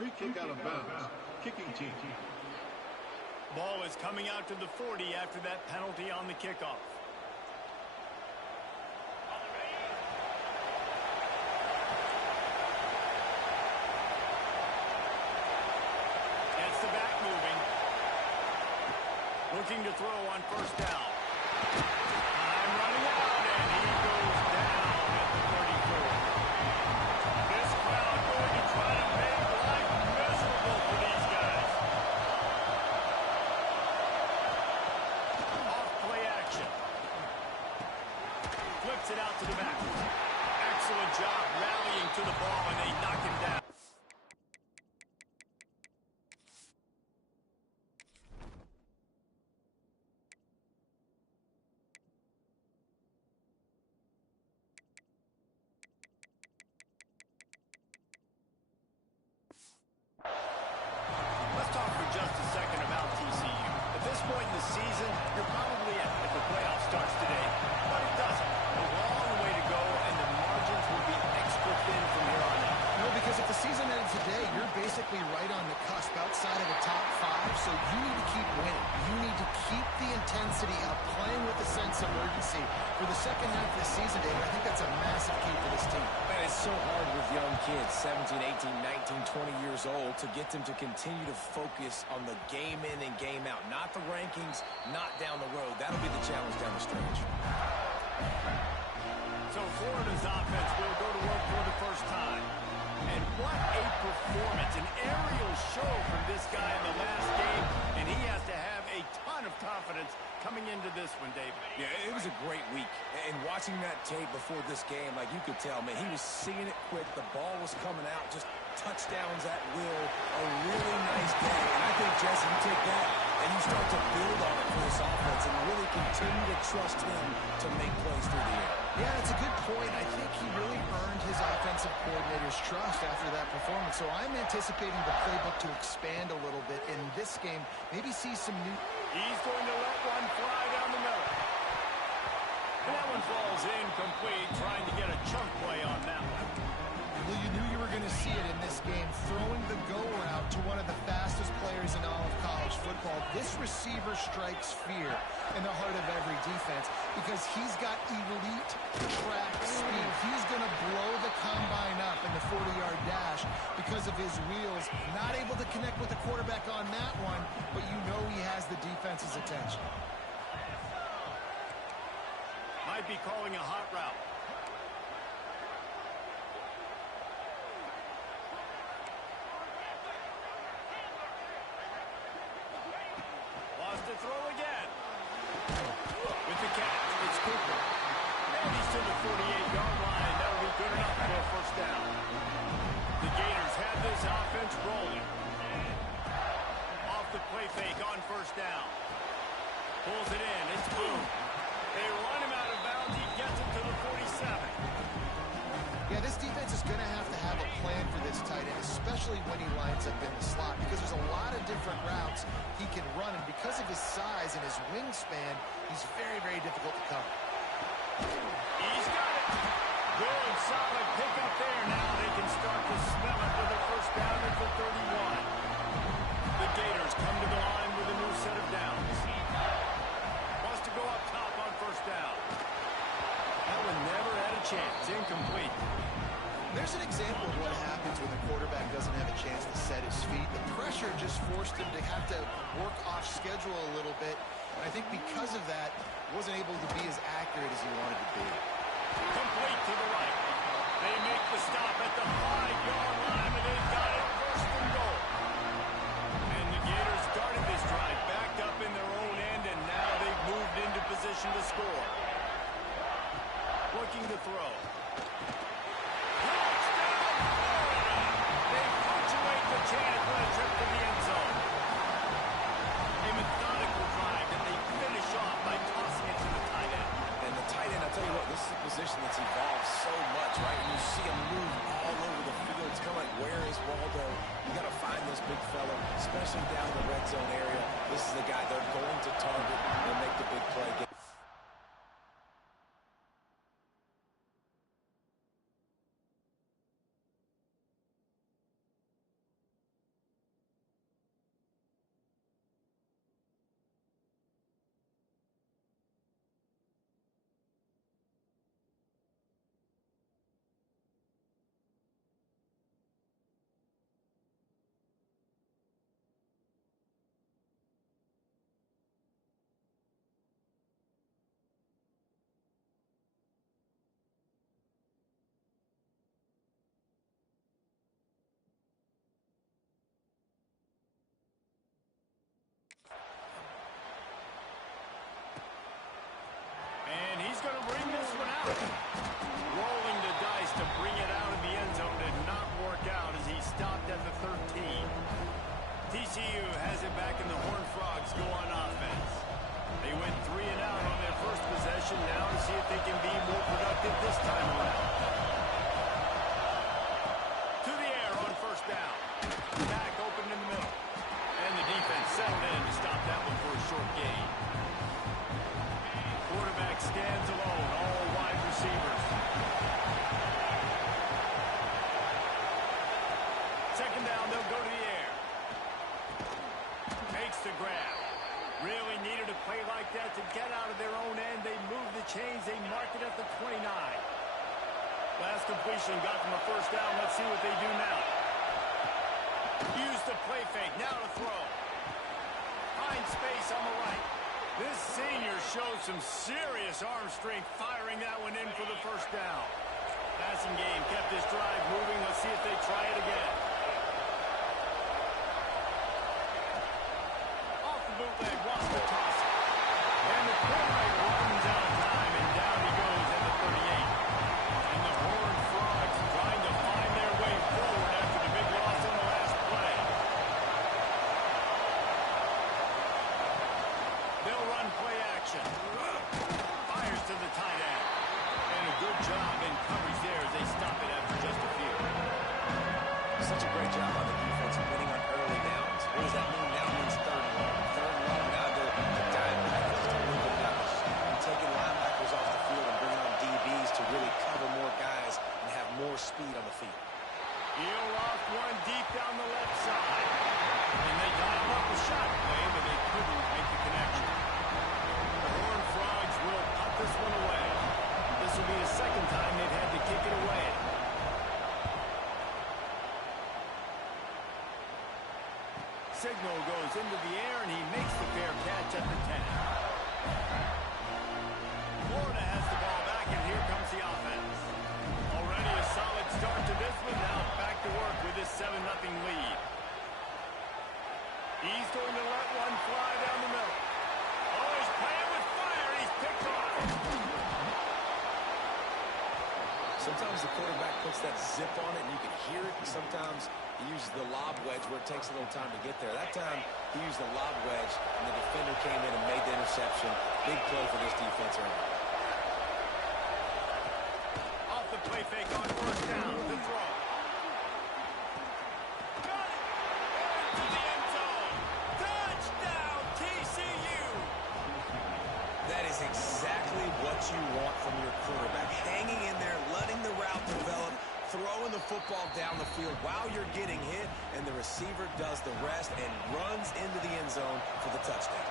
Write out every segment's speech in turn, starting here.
Free kick out of bounds. Kicking team. Ball is coming out to the 40 after that penalty on the kickoff. Gets the back moving. Looking to throw on first down. Time running out, and he goes down at the 34. This crowd going to try to make life miserable for these guys. Off play action. Flips it out to the back. Excellent job rallying to the ball, and they knock him down. Let's talk for just a second about TCU. At this point in the season, you're probably at if the playoff starts today, but it doesn't. A long way to go, and the margins will be extra thin from here on out. No, because if the season ended today, you're basically right on the cusp outside of the top 5, so you need to keep winning. You need to keep the intensity up, playing with a sense of urgency. For the second half of the season, David, I think that's a massive key for this team. Man, it's so hard with young kids, 17, 18, 19, 20 years old, to get them to continue to focus on the game in and game out. Not the rankings, not down the road. That'll be the challenge down the stretch. So Florida's offense will go to work for the first time. And what a performance, an aerial show from this guy in the last game, and he has to have a ton of confidence coming into this one, David. Yeah, it was a great week. And watching that tape before this game, like you could tell, man, he was seeing it quick. The ball was coming out, just touchdowns at will. A really nice day. And I think, Jesse, you take that and you start to build on it for this offense and really continue to trust him to make plays through the air. Yeah, it's a good point. I think he really earned his offensive coordinator's trust after that performance. So I'm anticipating the playbook to expand a little bit in this game. Maybe see some new... He's going to let one fly down the middle. And that one falls incomplete, trying to get a chunk play on that one. Well, you knew you were going to see it in this game, throwing the go route to one of the fastest players in all of college football. This receiver strikes fear in the heart of every defense because he's got elite track speed. He's going to blow the combine up in the 40-yard dash because of his wheels. Not able to connect with the quarterback on that one, but you know he has the defense's attention. Might be calling a hot route. Lost to throw again. With the catch, it's Cooper. And he's to the 48-yard line. That'll be good enough for a first down. The Gators have this offense rolling. Off the play fake on first down. Pulls it in. It's Boone. They run him out of bounds. He gets him to the 47. Yeah, this defense is going to have a plan for this tight end, especially when he lines up in the slot, because there's a lot of different routes he can run, and because of his size and his wingspan, he's very, very difficult to cover. He's got it. Good, solid pickup there. Now they can start to smell it with a first down at the 31. The Gators come to the line with a new set of downs. Wants to go up top on first down. That one never had a chance. Incomplete. There's an example of what happens when the quarterback doesn't have a chance to set his feet. The pressure just forced him to have to work off schedule a little bit. And I think because of that, wasn't able to be as accurate as he wanted to be. Complete to the right. They make the stop at the 5-yard line, and they've got it first and goal. And the Gators started this drive backed up in their own end, and now they've moved into position to score. Looking to throw. Touchdown, Florida! They punctuate the chance with a trip to the end zone. A methodical drive, and they finish off by tossing it to the tight end. And the tight end, I'll tell you what, this is a position that's evolved so much, right? You see him move all over the field. It's kind of like, where is Waldo? You got to find this big fella, especially down in the red zone area. This is the guy they're going to target and make the big play. going to bring this one out. Rolling the dice to bring it out in the end zone did not work out as he stopped at the 13. TCU has it back and the Horned Frogs go on offense. They went 3 and out on their first possession. Now to see if they can be more productive this time around. To the air on first down. Back open in the middle. And the defense settled in to stop that one for a short gain. Quarterback stands alone, all wide receivers. Second down, they'll go to the air. Makes the grab. Really needed a play like that to get out of their own end. They moved the chains. They marked it at the 29. Last completion got them a first down. Let's see what they do now. Use the play fake. Now to throw. Find space on the right. This senior shows some serious arm strength firing that one in for the first down. Passing game kept this drive moving. Let's see if they try it again. Off the bootleg, wants to toss it. And the quarterback runs out of time, and down he goes at the 38. And the Horned Frogs trying to find their way forward after the big loss on the last play. They'll run play action. Fires to the tight end. And a good job in coverage there as they stop it after just a few. Such a great job on the defense of winning on early downs. What does that mean? Now it means third and long. Third and long, now they're dime packages to move them down the field. Taking linebackers off the field and bringing on DBs to really cover more guys and have more speed on the field. He'll off one deep down the left side. And they got him up a shot play, but they couldn't make the connection. The Horned Frogs will punt this one away. This will be the second time they've had to kick it away. Signal goes into the air, and he makes the fair catch at the 10. Florida has the ball back, and here comes the offense. Already a solid start to this one. Now back to work with this 7-0 lead. He's going to let one fly down the middle. Oh, he's playing with fire. He's picked off. Sometimes the quarterback puts that zip on it, and you can hear it. And sometimes he uses the lob wedge where it takes a little time to get there. That time, he used the lob wedge, and the defender came in and made the interception. Big play for this defense early. Off the play fake on first down. The throw. Got it. Into the end zone. Touchdown, TCU. That is exactly what you want from your quarterback. Hanging in there, letting the route develop, throwing the football down the field while you're getting hit, and the receiver does the rest and runs into the end zone for the touchdown.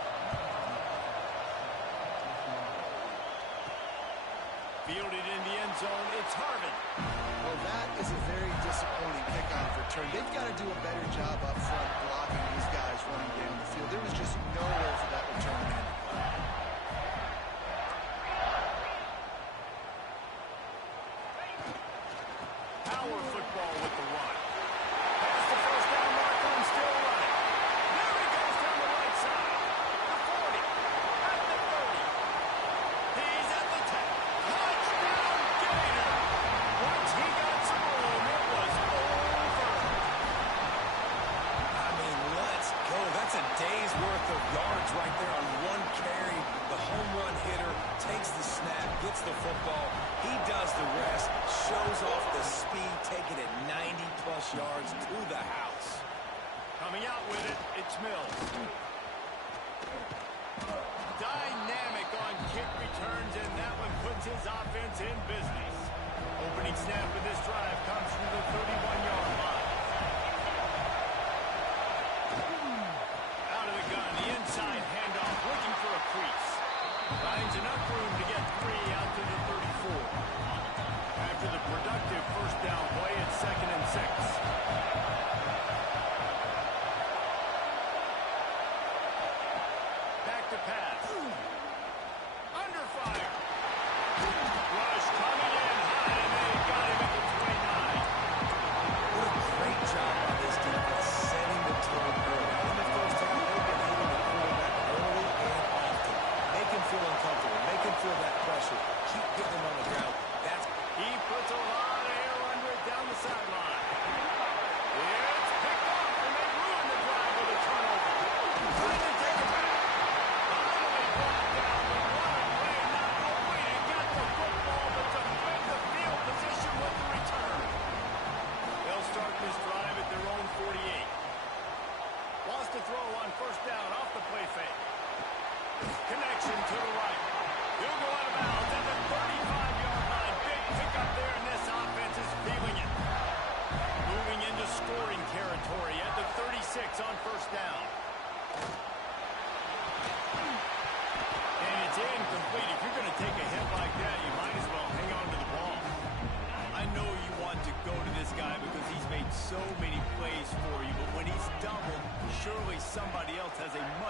Fielded in the end zone, it's Harvin. Well, that is a very disappointing kickoff return. They've got to do a better job up front blocking these guys running down the field. There was just nowhere for that return man to go. Power football with the run. Past the first down marker and still running. There he goes down the right side. The 40. At the 30. He's at the 10. Touchdown, Gator. Once he got some room, it was over. I mean, let's go. That's a day's worth of yards right there on one carry. The home run hitter takes the snap, gets the football. He does the rest, shows off the speed, taking it 90-plus yards to the house. Coming out with it, it's Mills. Dynamic on kick returns, and that one puts his offense in business. Opening snap of this drive comes from the 31-yard line. Out of the gun, the inside handoff, looking for a crease. Finds enough room to get 3 out to the 34. After the productive first down play, it's 2nd and 6. Back to pass. Under fire. Rush coming in high, and they got him at the 29. What a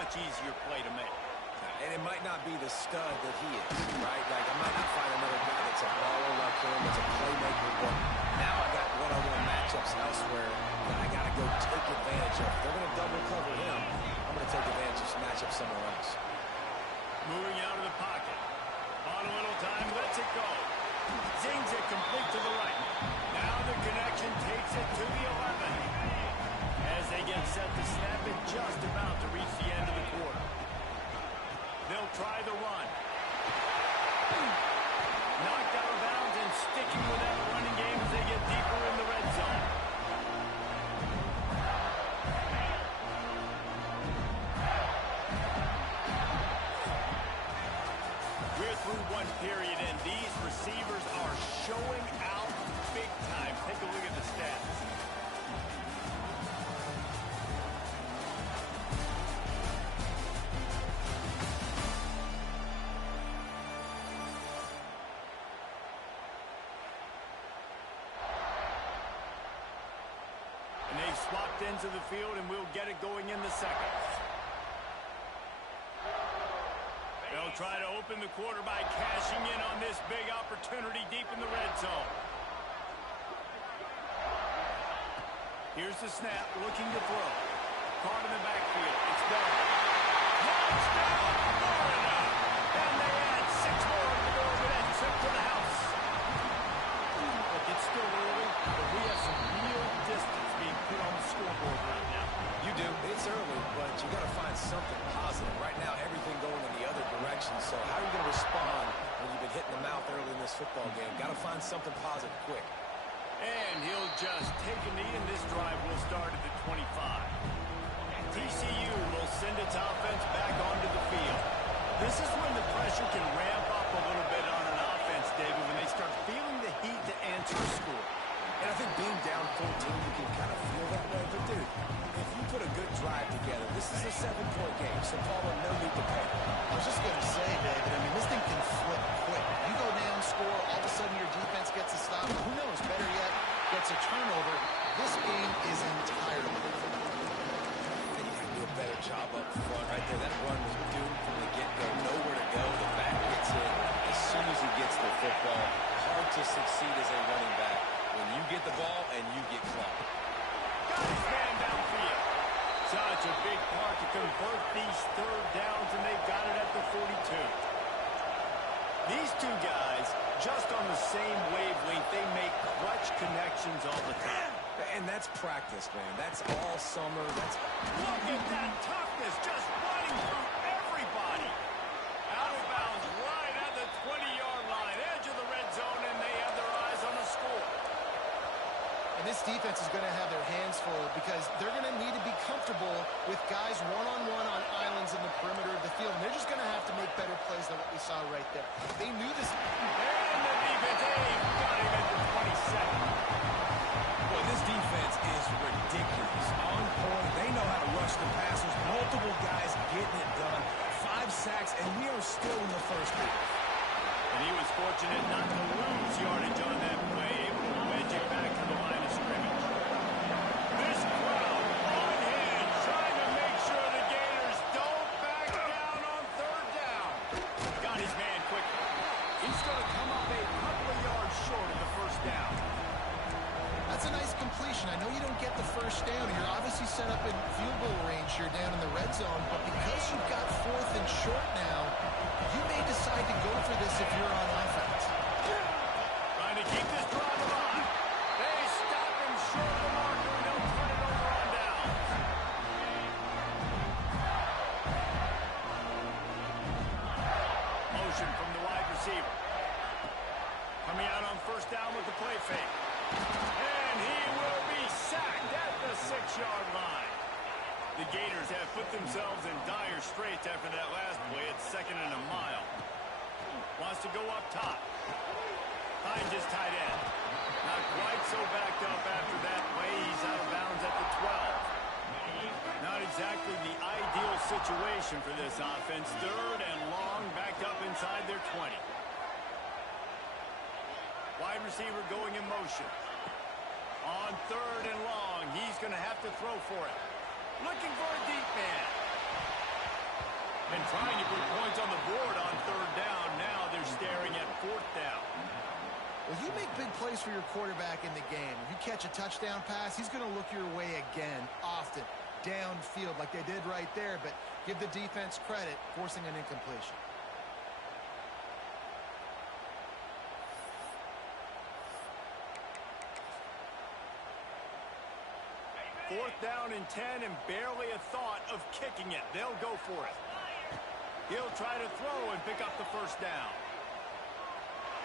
much easier play to make. And it might not be the stud that he is, right? Like, I might not find another guy that's a baller like him, that's a playmaker, but now I got one-on-one matchups elsewhere that I got to go take advantage of. If they're going to double cover him, I'm going to take advantage of some matchup somewhere else. Moving out of the pocket. On a little time, lets it go. Zings it complete to the right. Now the connection takes it to the 11. As they get set to snap it, just about to reach the end of the quarter. They'll try the run. Knocked out of bounds and sticking with that running game as they get deeper in the red zone. We're through one period, and these receivers are showing out big time. Take a look at the stats. Swapped into the field, and we'll get it going in the second. They'll try to open the quarter by cashing in on this big opportunity deep in the red zone. Here's the snap, looking to throw. Caught in the backfield. It's done. Touchdown, Florida! And they add 6 more on the board with that trip to the house. Look, it's still early, but we have some real distance being put on the scoreboard right now. You do. It's early, but you got to find something positive. Right now, everything going in the other direction. So how are you going to respond when you've been hitting the mouth early in this football game? Got to find something positive quick. And he'll just take a knee, and this drive will start at the 25. TCU will send its offense back onto the field. This is when the pressure can ramp up a little bit on an offense, David, when they start feeling the heat to answer a score. And I think being down 14, you can kind of feel that way. But, dude, if you put a good drive together, this is a 7-point game, so Paula, no need to pay. I was just going to say, David, I mean, this thing can flip quick. You go down, score, all of a sudden your defense gets a stop. Who knows, better yet, gets a turnover. This game is entirely different. And you can do a better job up front right there. That run was doomed from the get-go. Nowhere to go. The back gets hit as soon as he gets the football. Hard to succeed as a running back when you get the ball and you get clocked. Got his man downfield. Such a big part to convert these third downs, and they've got it at the 42. These two guys, just on the same wavelength, they make clutch connections all the time. And that's practice, man. That's all summer. Look at that toughness, just running through everybody. Out of bounds, right at the 20-yard line, edge of the red zone, and they have their eyes on the score. And this defense is going to have their hands full because they're going to need to be comfortable with guys one-on-one on islands in the perimeter of the field. And they're just going to have to make better plays than what we saw right there. They knew this. And the defense, got him at the 22nd. Well, this defense is ridiculous. On point. They know how to rush the passers. Multiple guys getting it done. 5 sacks, and we are still in the first half. And he was fortunate not to lose yardage on that play, able to wedge it back to the line of scrimmage. This crowd on hand, trying to make sure the Gators don't back down on third down. Got his man quickly. He's going to come up a couple of yards short of the first down. That's a nice completion. I know you don't get the first down. You're obviously set up in field goal range here down in the red zone, but because you've got 4th and short now, you may decide to go for this if you're on offense. Trying to keep this drive alive. They stop him short of the marker, and they'll turn it over on down. Motion from the wide receiver. Coming out on first down with the play fake. And he will be sacked at the 6-yard line. The Gators have put themselves in dire straits after that last play. It's 2nd and a mile. Wants to go up top. Finds his tight end. Not quite so backed up after that play. He's out of bounds at the 12. Not exactly the ideal situation for this offense. 3rd and long, backed up inside their 20. Wide receiver going in motion. On 3rd and long, he's going to have to throw for it. Looking for a deep man. And trying to put points on the board on third down. Now they're staring at fourth down. Well, you make big plays for your quarterback in the game. If you catch a touchdown pass, he's going to look your way again, often, downfield like they did right there. But give the defense credit, forcing an incompletion. Fourth down and 10 and barely a thought of kicking it. They'll go for it. He'll try to throw and pick up the first down.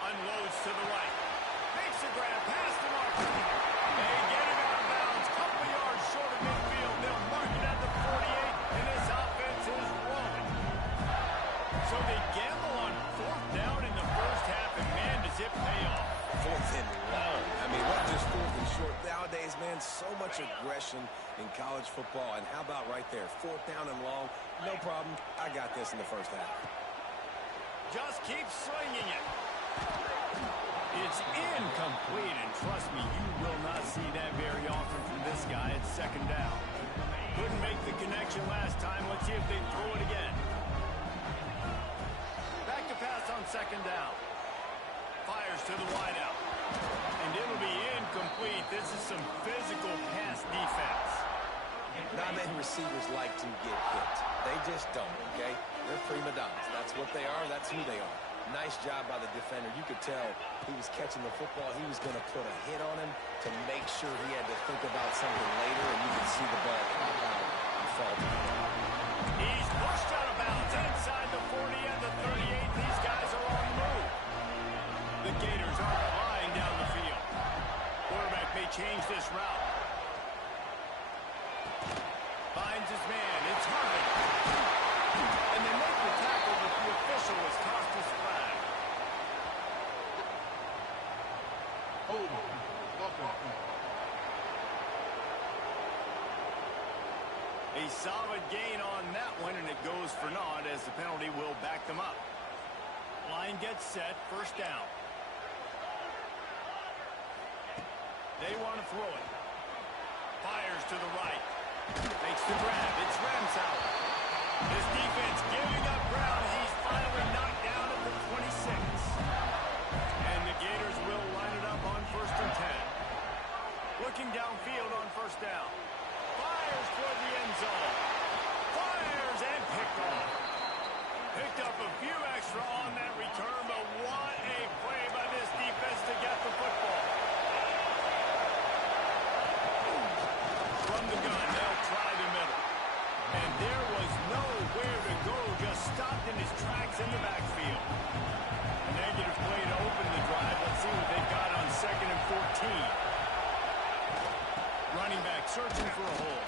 Unloads to the right. Makes the grab past the mark. They get him out of bounds. Couple yards short of midfield. They'll mark it at the 48, and this offense is rolling. So they gamble on fourth down in the first half, and man, does it pay off. Fourth and long. I mean, what just fourth and short? Nowadays, man, so much aggression in college football. And how about right there? Fourth down and long. No problem. I got this in the first half. Just keep swinging it. It's incomplete, and trust me, you will not see that very often from this guy at second down. Couldn't make the connection last time. Let's see if they throw it again. Back to pass on second down. Fires to the wideout. And it'll be incomplete. This is some physical pass defense. Not many receivers like to get hit. They just don't, okay? They're prima donnas. That's what they are. That's who they are. Nice job by the defender. You could tell he was catching the football. He was going to put a hit on him to make sure he had to think about something later, and you could see the ball pop out and fall to the ground. He's pushed out of bounds inside the 40 and the 38. These guys are on the move. The Gators are flying down the field. Quarterback may change this route. Finds his man. It's Harvey. And they make the tackle, but the official has tossed his flag. A solid gain on that one, and it goes for naught as the penalty will back them up. Line gets set, first down. They want to throw it. Fires to the right. Makes the grab. It's Ramsauer. This defense giving up ground as he's finally knocked down at the 26. And the Gators will line it up on first and 10. Looking downfield on first down. Fires toward the end zone. Fires and picked off. Picked up a few extra on that return, but what a play by this defense to get the football. From the gun, they'll try the middle. And there was nowhere to go, just stopped in his tracks in the backfield. A negative play to open the drive. Let's see what they've got on second and 14. Running back searching for a hole.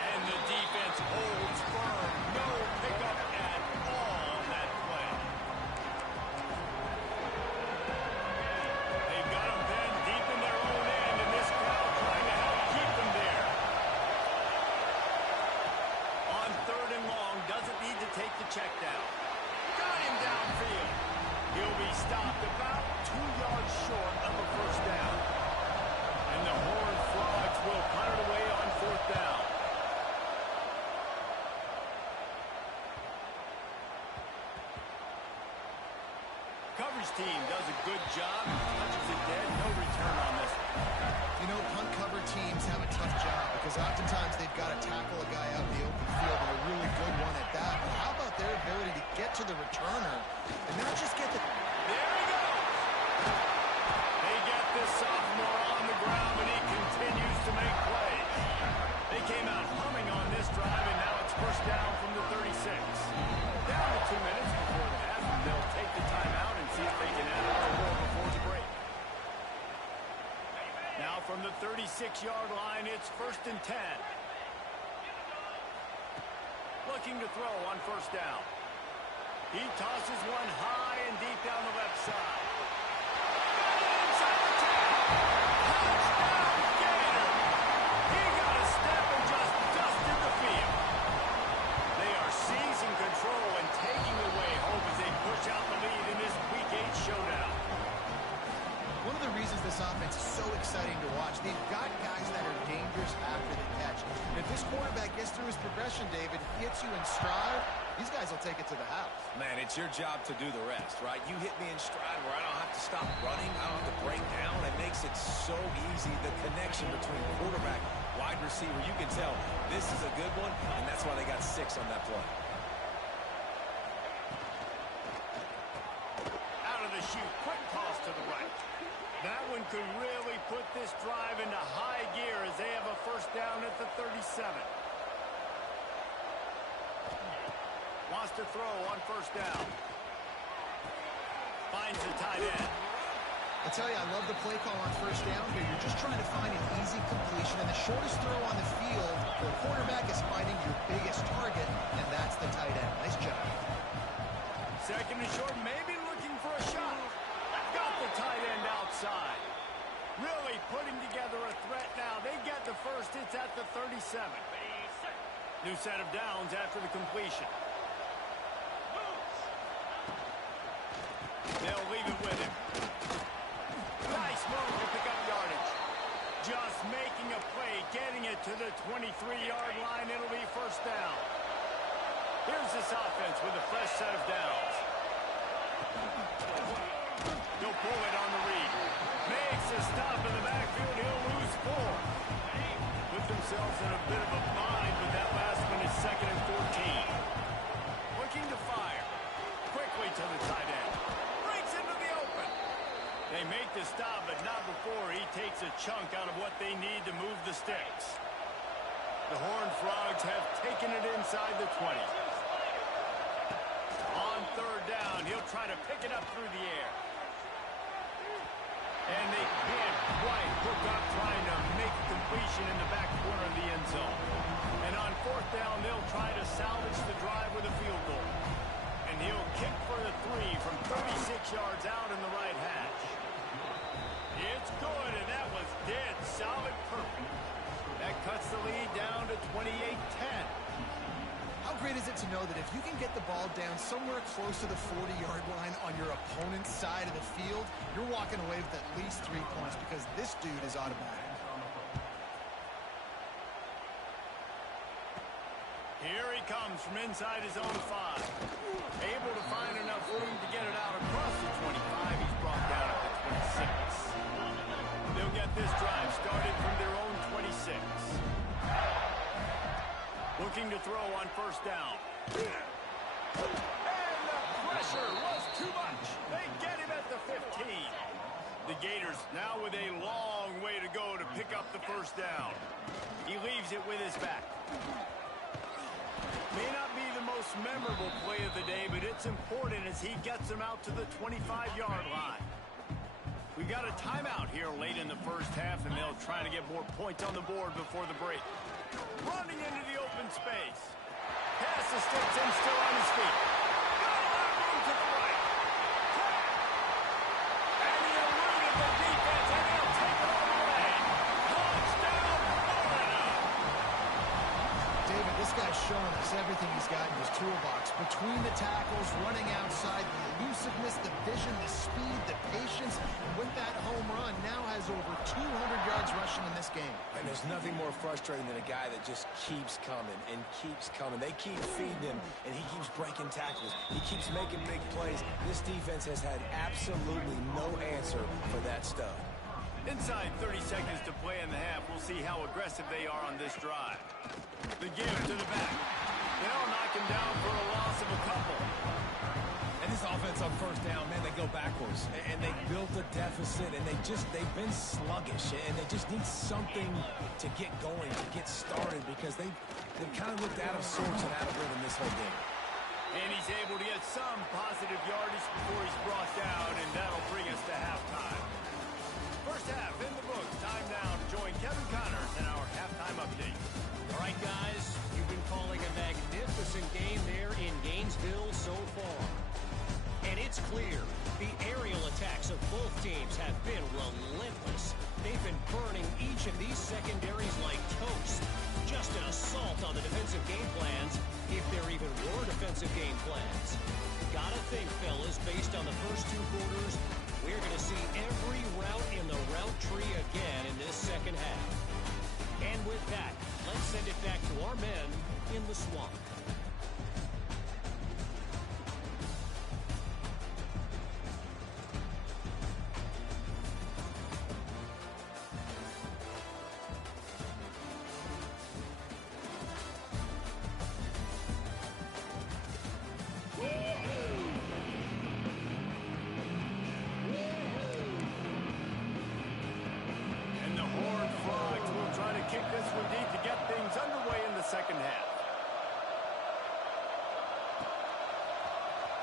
And the defense holds firm. No pickup at all on that play. They've got them pinned deep in their own end, and this crowd trying to help keep them there. On third and long, doesn't need to take the check down. Got him downfield. He'll be stopped about 2 yards short of a first down. And the Horned Frogs will punt it away on fourth down. Coverage team does a good job. Touches it dead. No return on this one. You know, punt cover teams have a tough job because oftentimes they've got to tackle a guy out in the open field, and a really good one at that. But how about their ability to get to the returner and not just get the... There he goes. They get this sophomore on the ground, but he continues to make plays. They came out humming on this drive, and now it's first down from the 36. Down to 2 minutes before the half, and they'll take the timeout and see if they can add a little more before the break. Now from the 36-yard line, it's first and 10. Looking to throw on first down. He tosses one high and deep down the left side. Got it inside the 10. Touchdown, Gator. He got a step and just dusted the field. They are seizing control and taking away hope as they push out the lead in this Week 8 showdown. One of the reasons this offense is so exciting to watch, they've got guys that are dangerous after the catch. And if this quarterback gets through his progression, David, hits you in stride, these guys will take it to the house. Man, it's your job to do the rest, right? You hit me in stride where I don't have to stop running. I don't have to break down. It makes it so easy. The connection between quarterback, wide receiver, you can tell this is a good one, and that's why they got 6 on that play. Out of the chute, quick toss to the right. That one could really put this drive into high gear as they have a first down at the 37. Wants to throw on first down. Finds the tight end. I tell you, I love the play call on first down here. You're just trying to find an easy completion, and the shortest throw on the field, the quarterback is finding your biggest target, and that's the tight end. Nice job. Second and short, maybe looking for a shot. Got the tight end outside. Really putting together a threat now. They get the first. It's at the 37. New set of downs after the completion. They'll leave it with him. Nice move to pick up yardage. Just making a play, getting it to the 23-yard line. It'll be first down. Here's this offense with a fresh set of downs. He'll pull it on the read. Makes a stop in the backfield. He'll lose 4. Put themselves in a bit of a bind, but that last one is second and 14. Looking to fire. Quickly to the tight end. Breaks into the open. They make the stop, but not before he takes a chunk out of what they need to move the sticks. The Horned Frogs have taken it inside the 20. On third down, he'll try to pick it up through the air. And they can't quite hook up trying to make a completion in the back corner of the end zone. And on fourth down, they'll try to salvage the drive with a field goal. And he'll kick for the 3 from 36 yards out in the right hash. It's good, and that was dead solid perfect. That cuts the lead down to 28-10. How great is it to know that if you can get the ball down somewhere close to the 40-yard line on your opponent's side of the field, you're walking away with at least 3 points because this dude is automatic. Here he comes from inside his own 5. Able to find enough room to get it out across the 25. He's brought down at the 26. They'll get this drive started from their own 26. Looking to throw on first down. And the pressure was too much. They get him at the 15. The Gators now with a long way to go to pick up the first down. He leaves it with his back. May not be the most memorable play of the day, but it's important as he gets them out to the 25-yard line. We got a timeout here late in the first half, and they'll try to get more points on the board before the break. Running into the open space. Pass the sticks in, still on his feet. Got a lot of room to the right. And he eluded the defense, and he'll take it all the way. Touchdown, Florida! David, this guy's showing us everything he's got in his toolbox. Between the tackles, running outside, the elusiveness, the vision, the speed, the patience. And with that home run, now has over 200 yards rushing in this game. And there's nothing more frustrating than a guy that just keeps coming and keeps coming. They keep feeding him, and he keeps breaking tackles. He keeps making big plays. This defense has had absolutely no answer for that stud. Inside 30 seconds to play in the half. We'll see how aggressive they are on this drive. The give to the back. They'll knock him down for a loss of a couple. And this offense on first down, man, they go backwards. And they built a deficit, and they've been sluggish. And they just need something to get going, to get started, because they've kind of looked out of sorts and out of rhythm this whole game. And he's able to get some positive yardage before he's brought down, and that'll bring us to halftime. First half in the books. Time now to join Kevin Connors in our halftime update. All right, guys, you've been calling a magnificent game there in Gainesville so far. And it's clear the aerial attacks of both teams have been relentless. They've been burning each of these secondaries like toast. Just an assault on the defensive game plans, if there even were defensive game plans. Gotta think, fellas, based on the first 2 quarters, we're going to see every route in the route tree again in this second half. And with that, let's send it back to our men in the swamp.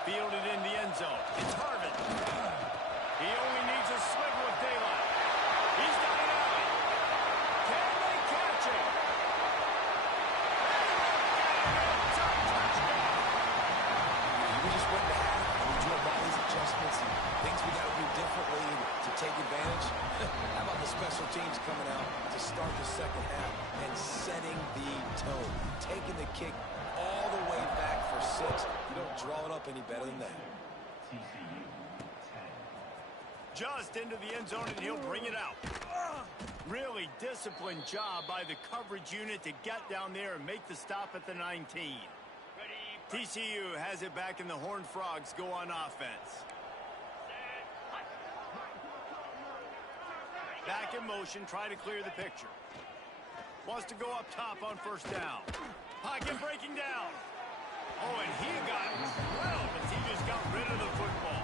Fielded in the end zone. It's Harvin. He only needs a sliver of daylight. He's got it out. Can they catch him? It's a touchdown. We just went to half, and we drew up all these adjustments and things we got to do differently to take advantage. How about the special teams coming out to start the second half and setting the tone, taking the kick all the way back for 6. You don't draw it up any better than that. Just into the end zone, and he'll bring it out. Really disciplined job by the coverage unit to get down there and make the stop at the 19. TCU has it back, and the Horned Frogs go on offense. Back in motion, try to clear the picture. Wants to go up top on first down. Pocket breaking down. Oh, and he got it. Well, but he just got rid of the football.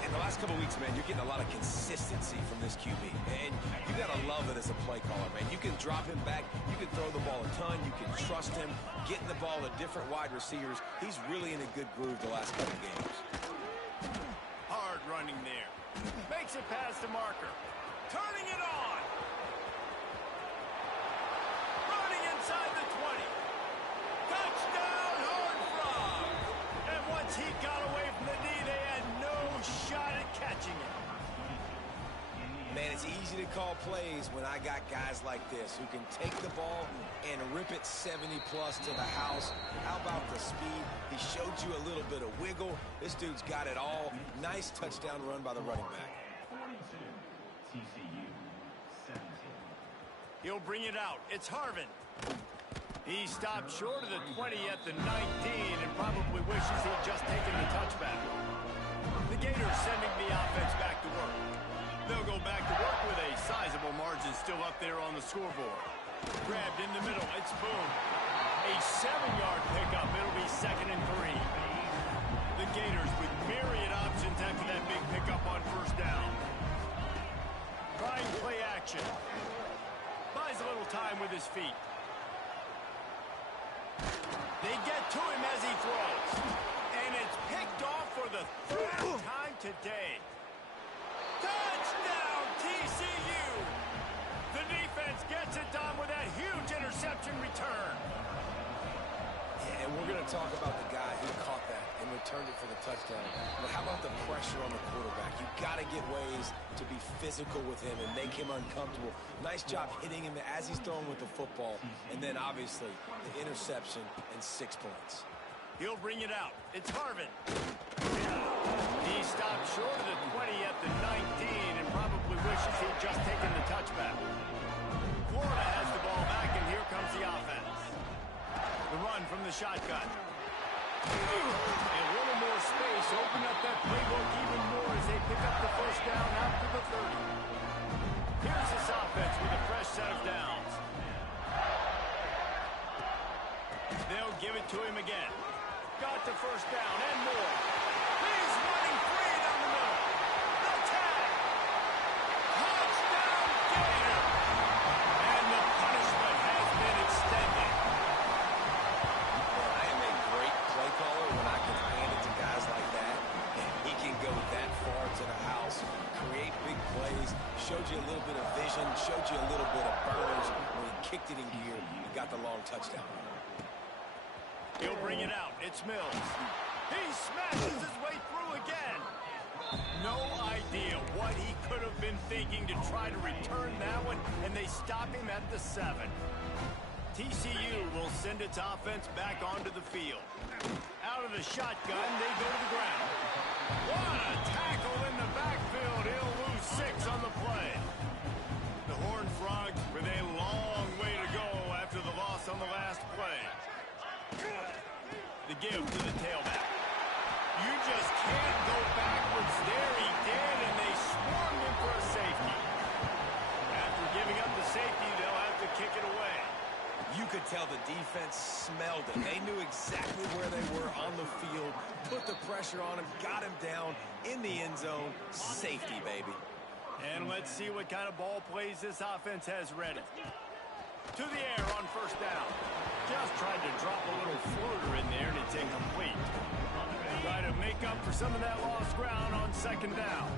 In the last couple of weeks, man, you're getting a lot of consistency from this QB. And you got to love it as a play caller, man. You can drop him back. You can throw the ball a ton. You can trust him. Getting the ball to different wide receivers. He's really in a good groove the last couple of games. Hard running there. Makes it past the marker. Turning it on. Running inside the 20. Touchdown, Horned Frogs. And once he got away from the knee, they had no shot at catching him. Man, it's easy to call plays when I got guys like this who can take the ball and rip it 70-plus to the house. How about the speed? He showed you a little bit of wiggle. This dude's got it all. Nice touchdown run by the running back. He'll bring it out. It's Harvin. He stopped short of the 20 at the 19 and probably wishes he'd just taken the touchback. The Gators sending the offense back to work. They'll go back to work with a sizable margin still up there on the scoreboard. Grabbed in the middle. It's Boone. A 7-yard pickup. It'll be 2nd and 3. The Gators with myriad options after that big pickup on first down. Trying play action. Buys a little time with his feet. They get to him as he throws. And it's picked off for the 3rd time today. Touchdown, TCU! The defense gets it done with that huge interception return. Yeah, and we're going to talk about the guy who caught that and returned it for the touchdown. But how about the pressure on the quarterback? You've got to get ways to be physical with him and make him uncomfortable. Nice job hitting him as he's throwing with the football. And then, obviously, the interception and 6 points. He'll bring it out. It's Harvin. He stopped short of the 20 at the 19 and probably wishes he'd just taken the touchback. Florida has the ball back, and here comes the offense. The run from the shotgun. A little more space. Open up that playbook even more as they pick up the first down out to the 30. Here's this offense with a fresh set of downs. They'll give it to him again. Got the first down and more. He's running free down the middle. The tag. Touchdown, Gator. And the punishment has been extended. I am a great play caller when I can hand it to guys like that. And he can go that far to the house, create big plays, showed you a little bit of vision, showed you a little bit of burners when he kicked it in gear and got the long touchdown. He'll bring it out. It's Mills. He smashes his way through again. No idea what he could have been thinking to try to return that one, and they stop him at the 7. TCU will send its offense back onto the field. Out of the shotgun, they go to the ground. What a tackle in the backfield. He'll lose 6 on the play. The Horned Frogs with a long way to go after the loss on the last play. The give to the tailback. You just can't go backwards there. He did, and they swarmed him for a safety. After giving up the safety, they'll have to kick it away. You could tell the defense smelled it. They knew exactly where they were on the field, put the pressure on him, got him down in the end zone. Safety, baby. And let's see what kind of ball plays this offense has ready. To the air on first down. Just tried to drop a little floater in there, and it's incomplete. Try to make up for some of that lost ground on second down.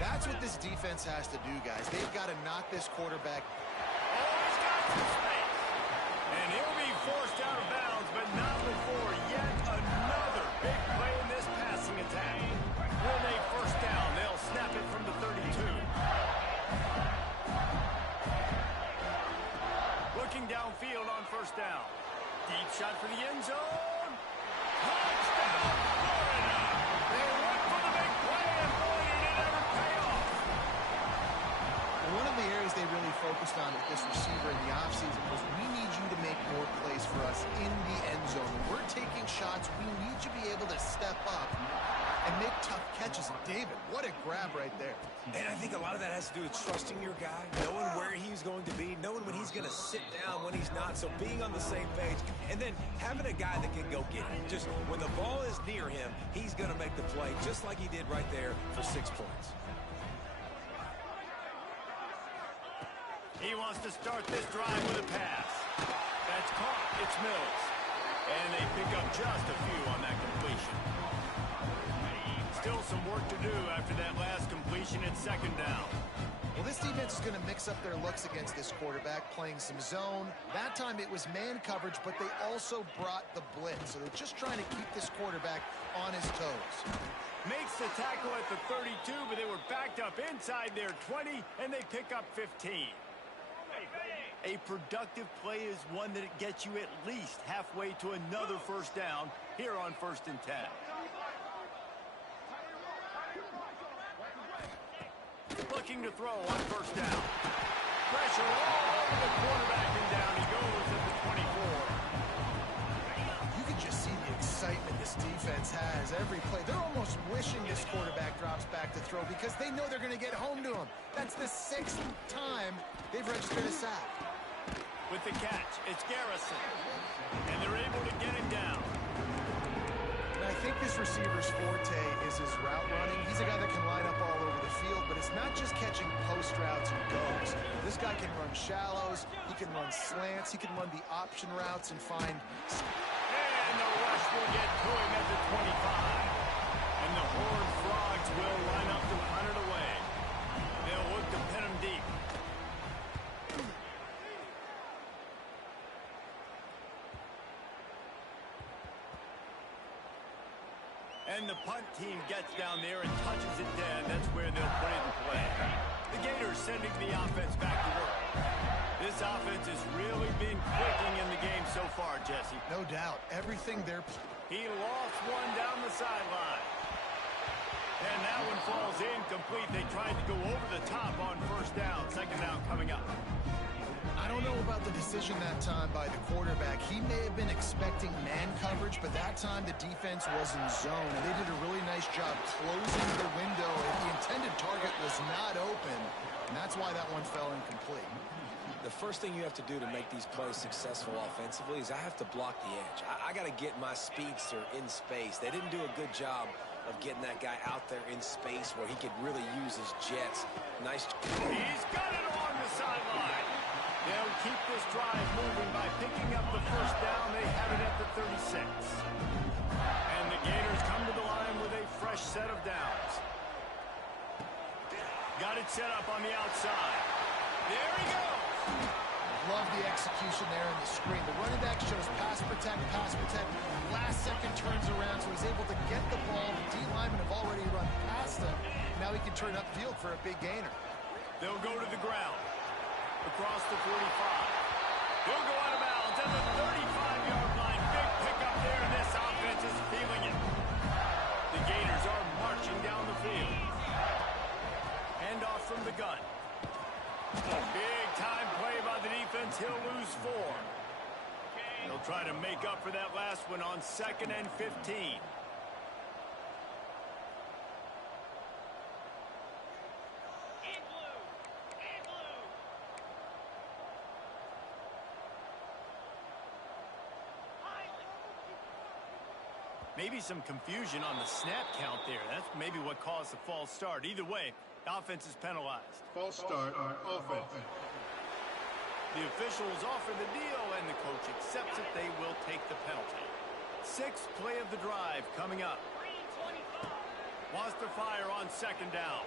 That's what this defense has to do, guys. They've got to knock this quarterback. Oh, he's got some space. And he'll be forced out of bounds, but not before yet another big play in this passing attack. When they first down, they'll snap it from the 32. Looking downfield on first down. Deep shot for the end zone. Touchdown, Florida! They went for the big play, and boy, did it ever pay off. And one of the areas they really focused on with this receiver in the offseason was, we need you to make more plays for us in the end zone. When we're taking shots, we need you to be able to step up and make tough catches. And David, what a grab right there. And I think a lot of that has to do with trusting your guy, knowing where he's going to be, knowing when he's going to sit down, when he's not, so being on the same page, and then having a guy that can go get it. Just when the ball is near him, he's going to make the play, just like he did right there for 6 points. He wants to start this drive with a pass. That's caught. It's Mills. And they pick up just a few on that completion. Still some work to do after that last completion at second down. Well, this defense is going to mix up their looks against this quarterback, playing some zone. That time it was man coverage, but they also brought the blitz. So they're just trying to keep this quarterback on his toes. Makes the tackle at the 32, but they were backed up inside their 20, and they pick up 15. A productive play is one that gets you at least halfway to another first down here on 1st and 10. Looking to throw on first down. Pressure all over the quarterback, and down he goes at the 24. You can just see the excitement this defense has every play. They're almost wishing this quarterback drops back to throw because they know they're going to get home to him. That's the 6th time they've registered a sack. With the catch, it's Garrison. And they're able to get him down. And I think this receiver's forte is his route running. He's a guy that can line up all over the field, but it's not just catching post routes and goes. This guy can run shallows, he can run slants, he can run the option routes and find... And the rush will get to him at the 25. And the Horned Frogs will line up to punt it away. They'll look to pin him deep. And the punt team gets down there and touches it dead. That's where they'll put it in play. The Gators sending the offense back to work. This offense has really been clicking in the game so far, Jesse. No doubt. Everything they're... He lost one down the sideline. And that one falls incomplete. They tried to go over the top on first down. Second down coming up. I don't know about the decision that time by the quarterback. He may have been expecting man coverage, but that time the defense was in zone, and they did a really nice job closing the window. The intended target was not open, and that's why that one fell incomplete. The first thing you have to do to make these plays successful offensively is I have to block the edge. I got to get my speedster in space. They didn't do a good job of getting that guy out there in space where he could really use his jets. Nice. He's got it on the sideline. They'll keep this drive moving by picking up the first down. They have it at the 36. And the Gators come to the line with a fresh set of downs. Got it set up on the outside. There he goes. Love the execution there in the screen. The running back shows pass protect, pass protect. Last second turns around, so he's able to get the ball. The D linemen have already run past him. Now he can turn upfield for a big gainer. They'll go to the ground. Across the 45. He'll go out of bounds at the 35-yard line. Big pickup there, and this offense is feeling it. The Gators are marching down the field. Hand off from the gun. Big-time play by the defense. He'll lose 4. They'll try to make up for that last one on 2nd and 15. Maybe some confusion on the snap count there. That's maybe what caused the false start. Either way, offense is penalized. False start on offense. The officials offer the deal, and the coach accepts it. They will take the penalty. Sixth play of the drive coming up. Wants to fire on second down.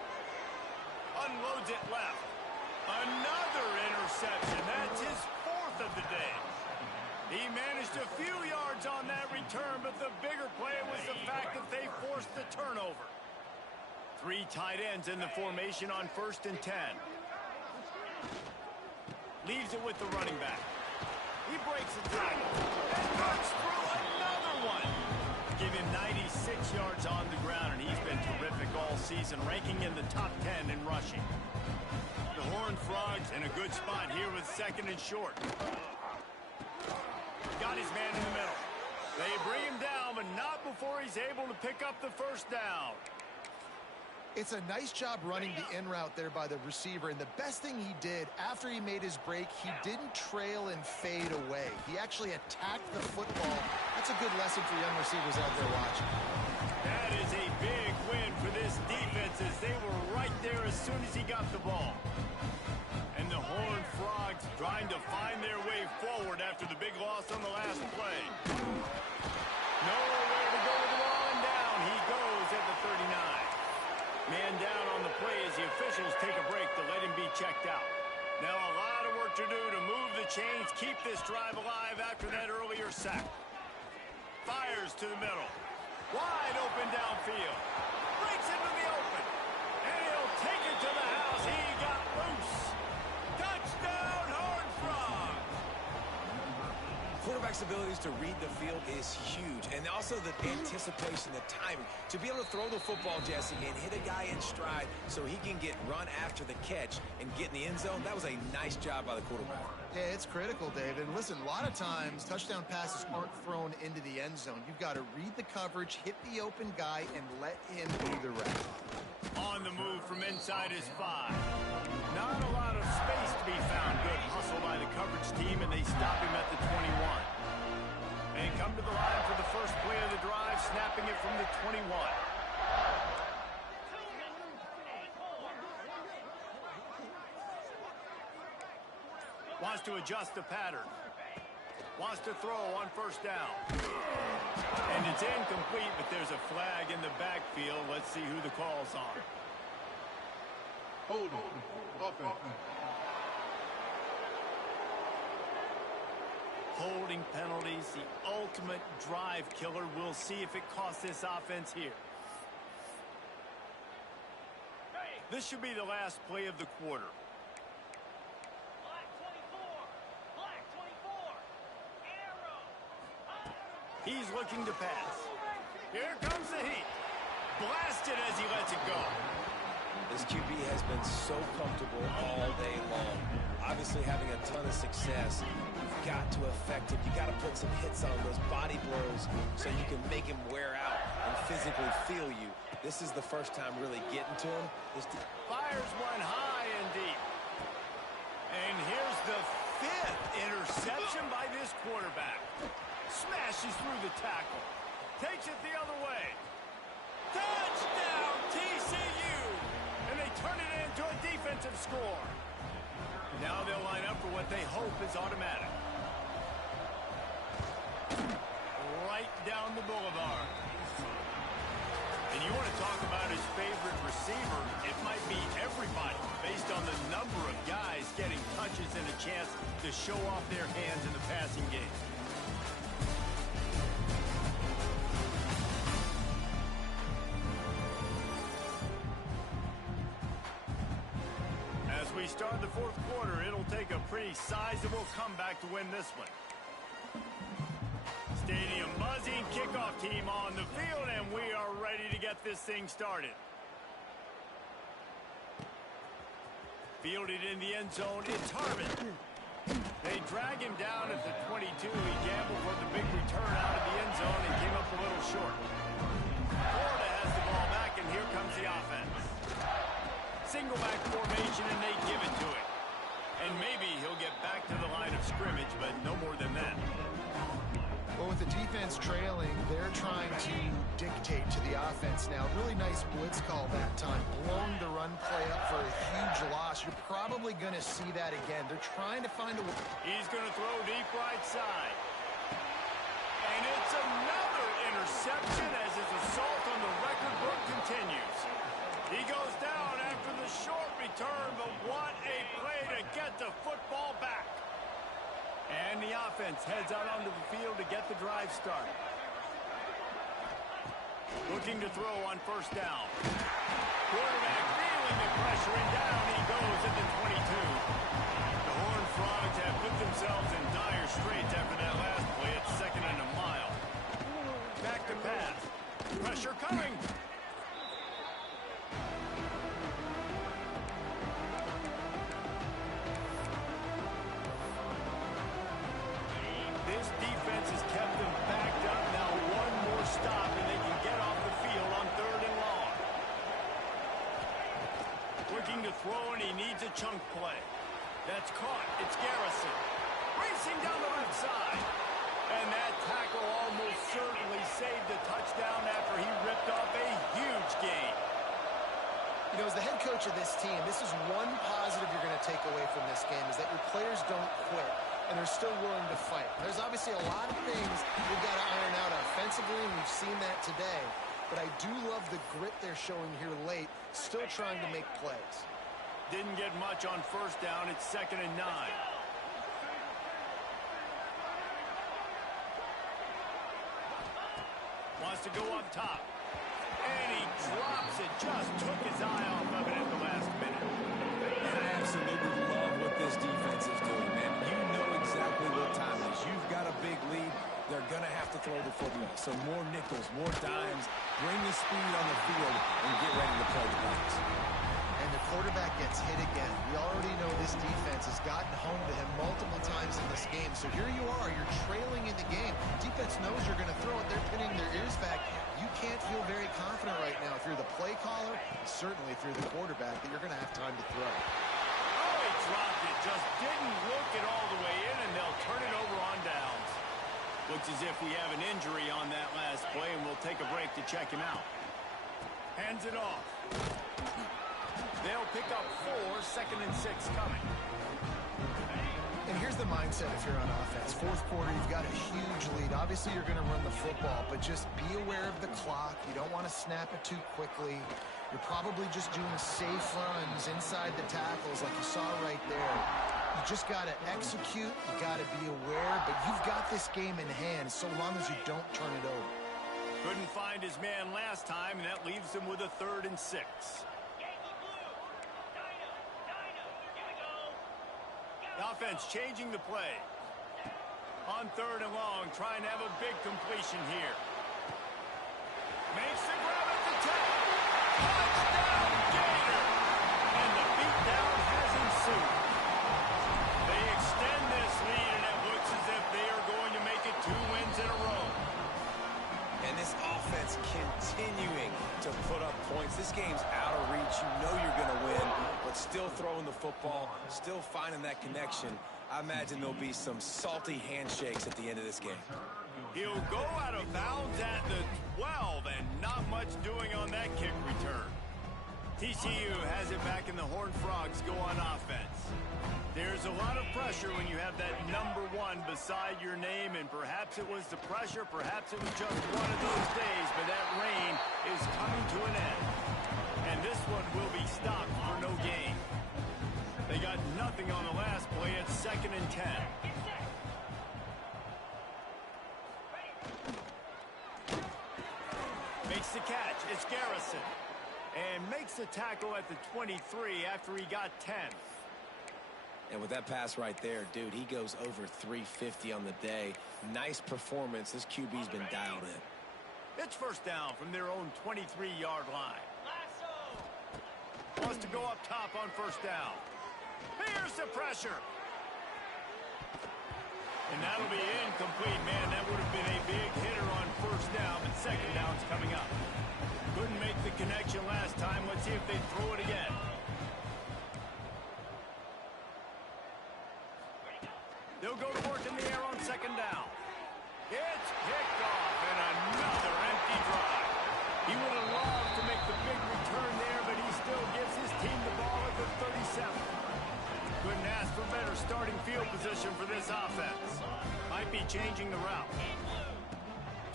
Unloads it left. Another interception. That's his fourth of the day. He managed a few yards on that return, but the bigger play was the fact that they forced the turnover. Three tight ends in the formation on 1st and 10. Leaves it with the running back. He breaks the tackle and cuts through another one. Give him 96 yards on the ground, and he's been terrific all season, ranking in the top 10 in rushing. The Horned Frogs in a good spot here with 2nd and short. Got his man in the middle. They bring him down, but not before he's able to pick up the first down. It's a nice job running the in route there by the receiver, and the best thing he did after he made his break, he didn't trail and fade away. He actually attacked the football. That's a good lesson for young receivers out there watching. That is a big win for this defense as they were right there as soon as he got the ball. And the Horned Frogs trying to find their way forward after the big loss on the last play. Nowhere to go with the ball, and down he goes at the 39. Man down on the play as the officials take a break to let him be checked out. Now a lot of work to do to move the chains, keep this drive alive after that earlier sack. Fires to the middle. Wide open downfield. Breaks into the open. And he'll take it to the house. He got loose. Touchdown, Horned Frogs! Quarterback's abilities to read the field is huge, and also the anticipation, the timing. To be able to throw the football, Jesse, and hit a guy in stride so he can get run after the catch and get in the end zone, that was a nice job by the quarterback. Yeah, it's critical, David. And listen, a lot of times touchdown passes aren't thrown into the end zone. You've got to read the coverage, hit the open guy, and let him do the rest. On the move from inside his 5. Not a lot of space to be found. Good hustle by the coverage team, and they stop him at the 21. And come to the line for the first play of the drive, snapping it from the 21. Wants to adjust the pattern. Wants to throw on 1st down. And it's incomplete, but there's a flag in the backfield. Let's see who the call's on. Holding. Offense. Holding penalties, the ultimate drive killer. We'll see if it costs this offense here. This should be the last play of the quarter. He's looking to pass. Here comes the heat. Blasted as he lets it go. This QB has been so comfortable all day long. Obviously having a ton of success. You've got to affect him. You got to put some hits on those body blows so you can make him wear out and physically feel you. This is the first time really getting to him. Fires one high and deep. And here's the 5th interception by this quarterback. Smashes through the tackle. Takes it the other way. Touchdown, TCU! And they turn it into a defensive score. Now they'll line up for what they hope is automatic. Right down the boulevard. And you want to talk about his favorite receiver, it might be everybody based on the number of guys getting touches and a chance to show off their hands in the passing game. As we start the 4th quarter, it'll take a pretty sizable comeback to win this one. Stadium buzzing, kickoff team on the field, and we are ready to get this thing started. Fielded in the end zone, it's Harvin. They drag him down at the 22. He gambled for the big return out of the end zone and came up a little short. Florida has the ball back, and here comes the offense. Single back formation, and they give it to him. And maybe he'll get back to the line of scrimmage, but no more than that. Well, with the defense trailing, they're trying to dictate to the offense now. Really nice blitz call that time. Blowing the run play up for a huge loss. You're probably going to see that again. They're trying to find a way. He's going to throw deep right side. And it's another offense heads out onto the field to get the drive started. Looking to throw on first down. Quarterback feeling the pressure, and down he goes at the 22. The Horned Frogs have put themselves in dire straits after that last play. It's 2nd and a mile. Back to pass. Pressure coming. This defense has kept them backed up. Now one more stop, and they can get off the field on 3rd and long. Looking to throw, and he needs a chunk play. That's caught. It's Garrison. Racing down the left side. And that tackle almost certainly saved the touchdown after he ripped off a huge gain. You know, as the head coach of this team, this is one positive you're going to take away from this game, is that your players don't quit, and they're still willing to fight. There's obviously a lot of things we've got to iron out offensively, and we've seen that today. But I do love the grit they're showing here late, still trying to make plays. Didn't get much on first down. It's 2nd and 9. Wants to go up top. And he drops it. Just took his eye off of it at the last minute. And I absolutely love what this defense is doing, man. You know exactly what time it is. You've got a big lead. They're going to have to throw the football. So more nickels, more dimes. Bring the speed on the field and get ready to play the box. And the quarterback gets hit again. We already know this defense has gotten home to him multiple times in this game. So here you are, you're trailing in the game. Defense knows you're going to throw it. They're pinning their ears back. You can't feel very confident right now if you're the play caller, and certainly if you're the quarterback, that you're going to have time to throw. Oh, he dropped it. Just didn't look it all the way in, and they'll turn it over on downs. Looks as if we have an injury on that last play, and we'll take a break to check him out. Hands it off. They'll pick up 4, 2nd and 6 coming. And here's the mindset if you're on offense. 4th quarter, you've got a huge lead. Obviously, you're going to run the football, but just be aware of the clock. You don't want to snap it too quickly. You're probably just doing safe runs inside the tackles like you saw right there. You just got to execute. You got to be aware, but you've got this game in hand so long as you don't turn it over. Couldn't find his man last time, and that leaves him with a 3rd and 6. The offense changing the play. On 3rd and long, trying to have a big completion here. Makes the grab at the 10. Touchdown, Gator! And the beatdown has ensued. They extend this lead, and it looks as if they are going to make it 2 wins in a row. And this offense continuing to put up points. This game's out of reach. You know you're going to win, but still throwing the football, still finding that connection. I imagine there'll be some salty handshakes at the end of this game. He'll go out of bounds at the 12, and not much doing on that kick return. TCU has it back, and the Horned Frogs go on offense. There's a lot of pressure when you have that number 1 beside your name, and perhaps it was the pressure, perhaps it was just one of those days, but that reign is coming to an end. And this one will be stopped for no gain. They got nothing on the last play. It's 2nd and 10. Makes the catch. It's Garrison. And makes the tackle at the 23 after he got 10. And with that pass right there, dude, he goes over 350 on the day. Nice performance. This QB's been dialed in. It's first down from their own 23-yard line. Wants to go up top on first down. Here's the pressure. And that'll be incomplete, man. That would have been a big hitter on first down, but second down's coming up. Couldn't make the connection last time. Let's see if they throw it again. They'll go to work in the air on second down. It's picked off, and another empty drive. He would have loved to make the big return there, but he still gives his team the ball at the 37. Couldn't ask for better starting field position for this offense. Might be changing the route.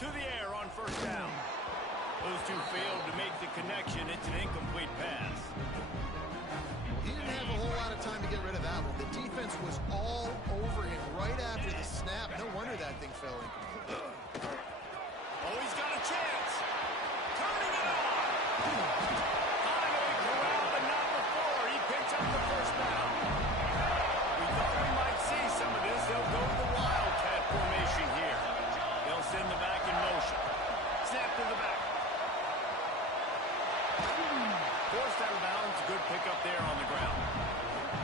To the air on first down. Those two failed to make the connection. It's an incomplete pass. He didn't have a whole lot of time to get rid of that one. The defense was all over him right after the snap. No wonder that thing fell incomplete. Oh, he's got a chance. Turning it on. Finally corralled, but not before. He picks up the first down. We thought we might see some of this. They'll go to the Wildcat formation here. They'll send the back in motion. Snap to the back. Forced out of bounds. Good pickup there on the ground.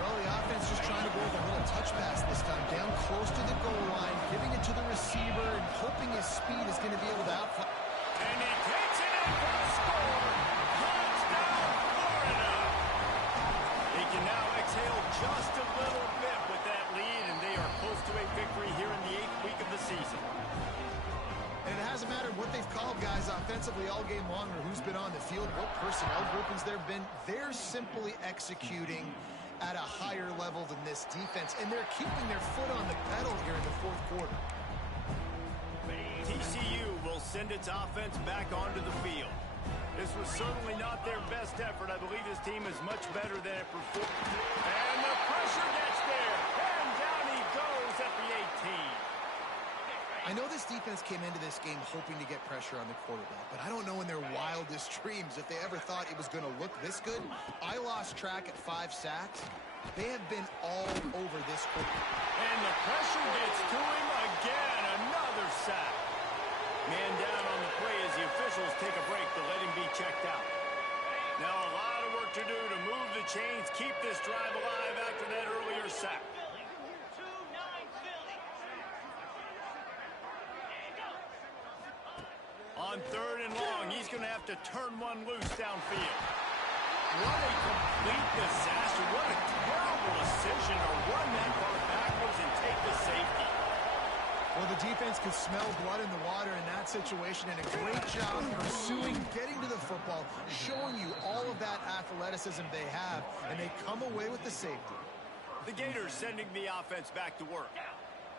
Well, the offense just trying to go with a little touch pass this time. Down close to the goal line, giving it to the receiver, and hoping his speed is going to be able to outfly. And he takes it in for a score. Touchdown, Florida. They can now exhale just a little bit with that lead, and they are close to a victory here in the 8th week of the season. And it hasn't mattered what they've called guys offensively all game long or who's been on the field, what personnel groupings there have been. They're simply executing at a higher level than this defense, and they're keeping their foot on the pedal here in the fourth quarter. TCU will send its offense back onto the field. This was certainly not their best effort. I believe this team is much better than it performed. And the pressure gets there. And down he goes at the 18. I know this defense came into this game hoping to get pressure on the quarterback, but I don't know in their wildest dreams if they ever thought it was going to look this good. I lost track at 5 sacks. They have been all over this quarter. And the pressure gets to him again. Another sack. Man down on the play as the officials take a break to let him be checked out. Now a lot of work to do to move the chains, keep this drive alive after that earlier sack. On 3rd and long, he's going to have to turn one loose downfield. What a complete disaster. What a terrible decision to run that far backwards and take the safety. Well, the defense could smell blood in the water in that situation, and a great job pursuing, getting to the football, showing you all of that athleticism they have, and they come away with the safety. The Gators sending the offense back to work.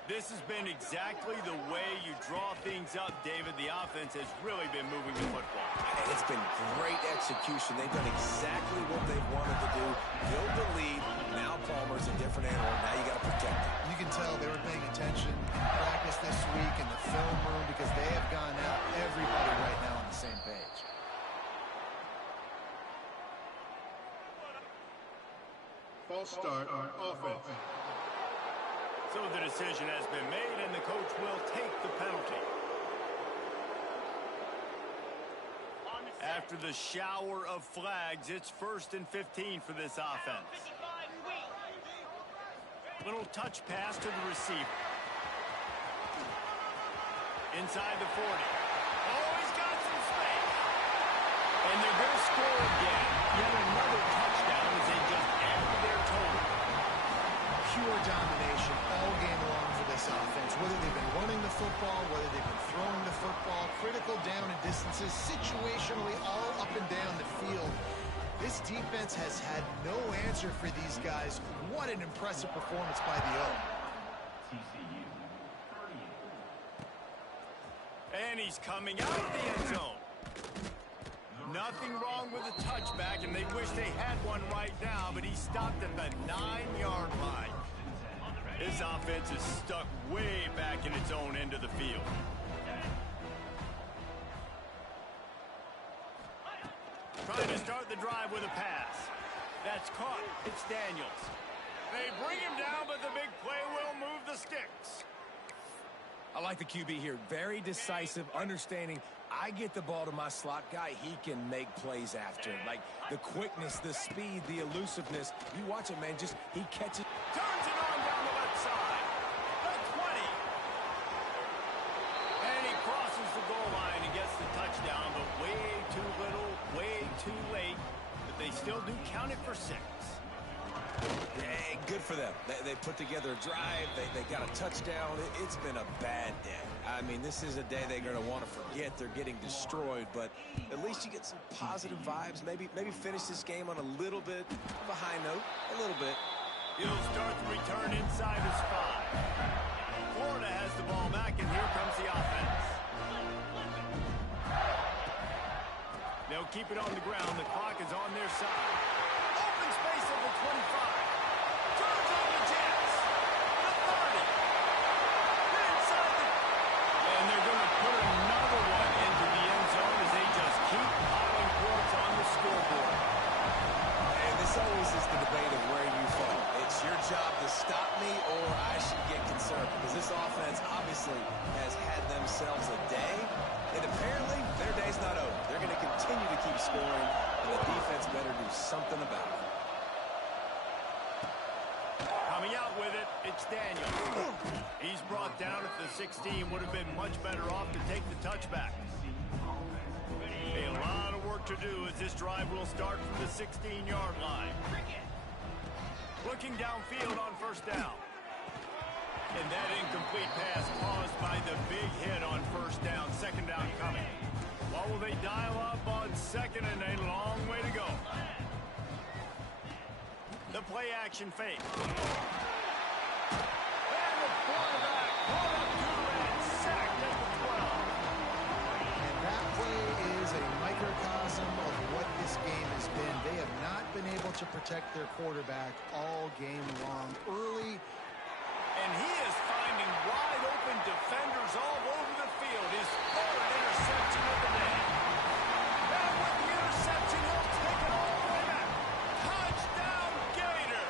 This has been exactly the way you draw things up, David. The offense has really been moving the football. And it's been great execution. They've done exactly what they've wanted to do. Build the lead. Now Palmer's a different animal. Now you got to protect it. You can tell they were paying attention in practice this week in the film room because they have gone out, everybody right now on the same page. False start on offense. So the decision has been made, and the coach will take the penalty. After the shower of flags, it's 1st and 15 for this offense. Little touch pass to the receiver. Inside the 40. Oh, he's got some space. And they're going to score again. Yet another touchdown as they just added their total. Pure domination all game long for this offense. Whether they've been running the football, whether they've been throwing the football, critical down and distances, situationally all up and down the field. This defense has had no answer for these guys. What an impressive performance by the O. And he's coming out of the end zone. Nothing wrong with a touchback, and they wish they had one right now, but he stopped at the 9-yard line. This offense is stuck way back in its own end of the field. Trying to start the drive with a pass. That's caught. It's Daniels. They bring him down, but the big play will move the sticks. I like the QB here. Very decisive, understanding I get the ball to my slot guy, he can make plays after it. Like the quickness, the speed, the elusiveness. You watch it, man, just he catches. Turns it on down the left side. The 20. And he crosses the goal line and gets the touchdown, but way too little, way too late. But they still do count it for 6. Hey, good for them. They put together a drive. They got a touchdown. It's been a bad day. I mean, this is a day they're going to want to forget. They're getting destroyed, but at least you get some positive vibes. Maybe finish this game on a little bit of a high note. A little bit. He'll start the return inside his 5. Florida has the ball back, and here comes the offense. They'll keep it on the ground. The clock is on their side. Open space at the 20. Turns on the Jets. The 30. Inside the... And they're going to put another one into the end zone as they just keep piling points on the scoreboard. And this always is the debate of where you fall. It's your job to stop me or I should get concerned because this offense obviously has had themselves a day, and apparently their day's not over. They're going to continue to keep scoring, and the defense better do something about it. Coming out with it, it's Daniel. He's brought down at the 16. Would have been much better off to take the touchback. A lot of work to do as this drive will start from the 16-yard line. Looking downfield on first down. And that incomplete pass caused by the big hit on first down. Second down coming. What will they dial up on second, and a long way to go. The play action fake. And the quarterback caught up to and sacked at the 12. And that play is a microcosm of what this game has been. They have not been able to protect their quarterback all game long. Early. And he is finding wide open defenders all over the field. His third interception of the day. And with the interception, he'll take it all the way back. Touchdown, Gator!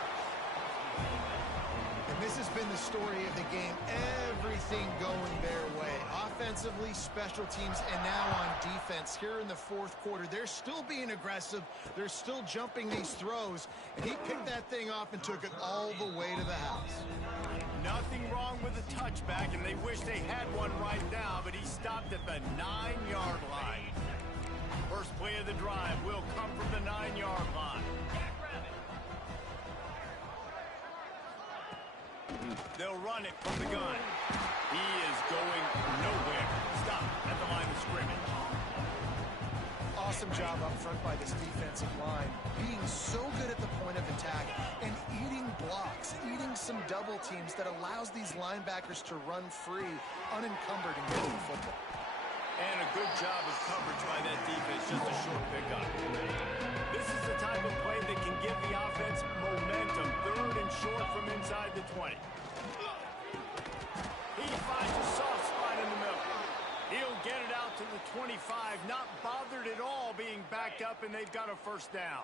And this has been the story of the game. Everything going their way. Offensively, special teams, and now on defense here in the fourth quarter. They're still being aggressive. They're still jumping these throws. And he picked that thing off and took it all the way to the house. Nothing wrong with the touchback, and they wish they had one right now, but he stopped at the 9-yard line. First play of the drive will come from the 9-yard line. They'll run it from the gun. He is going nowhere. Stop at the line of scrimmage. Awesome job up front by this defensive line. Being so good at the point of attack and eating blocks, eating some double teams that allows these linebackers to run free, unencumbered and get the football. And a good job of coverage by that defense, just a short pickup. This is the type of play that can give the offense momentum. Third and short from inside the 20. He finds a soft spot in the middle. He'll get it out to the 25, not bothered at all being backed up, and they've got a first down.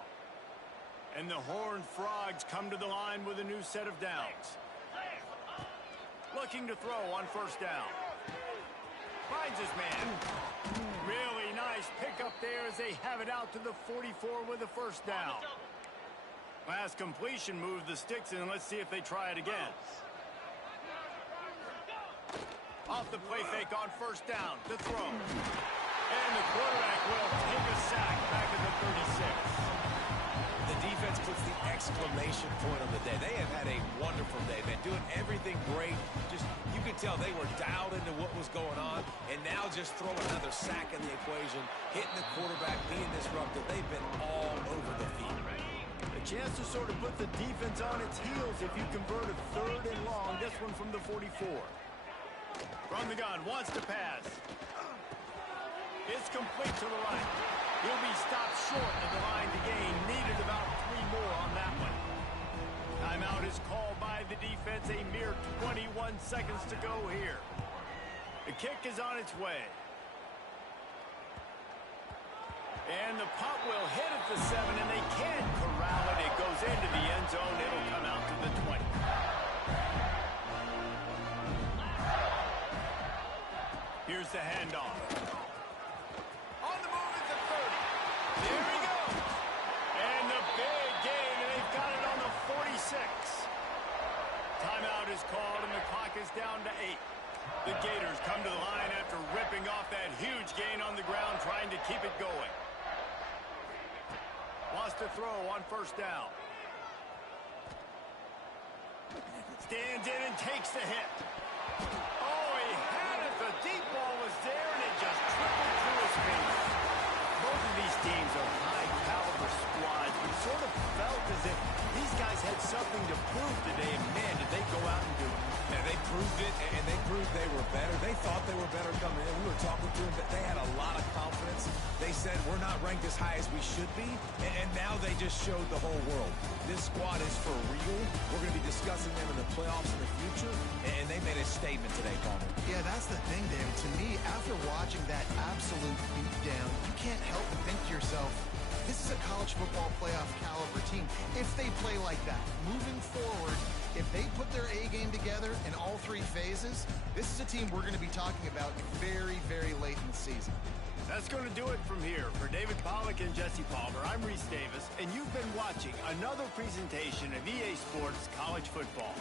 And the Horned Frogs come to the line with a new set of downs. Looking to throw on first down. Finds his man. Really nice pickup there as they have it out to the 44 with a first down. Last completion moved the sticks, and let's see if they try it again. Off the play fake on first down to throw. And the quarterback will take a sack back at the 36. The defense puts the exclamation point on the day. They have had a wonderful day, man. Doing everything great. Just, you could tell they were dialed into what was going on. And now just throw another sack in the equation. Hitting the quarterback, being disruptive. They've been all over the field. A chance to sort of put the defense on its heels if you convert a third and long. This one from the 44. From the gun, wants to pass. It's complete to the right. He'll be stopped short of the line to gain. Needed about 3 more on that one. Timeout is called by the defense. A mere 21 seconds to go here. The kick is on its way. And the punt will hit at the 7, and they can't corral it. It goes into the end zone. It'll come out to the 20. Here's the handoff. On the move at the 30. There he goes. And the big gain, and they've got it on the 46. Timeout is called, and the clock is down to 8. The Gators come to the line after ripping off that huge gain on the ground, trying to keep it going. Wants to throw on first down. Stands in and takes the hit. Oh, he had it. The deep ball was there, and it just tripled through his face. Both of these teams are high-caliber squads. We sort of felt as if these guys had something to prove today, and man, did they go out and do it. Yeah, they proved it, and they proved they were better. They thought they were better coming in. We were talking to them, but they had a lot of confidence. They said we're not ranked as high as we should be, and now they just showed the whole world. This squad is for real. We're going to be discussing them in the playoffs in the future, and they made a statement today, Palmer. Yeah, that's the thing, David. To me, after watching that absolute beatdown, you can't help but think to yourself, this is a college football playoff caliber team. If they play like that, moving forward, if they put their A game together in all three phases, this is a team we're going to be talking about very, very late in the season. That's going to do it from here. For David Pollack and Jesse Palmer, I'm Reese Davis, and you've been watching another presentation of EA Sports College Football.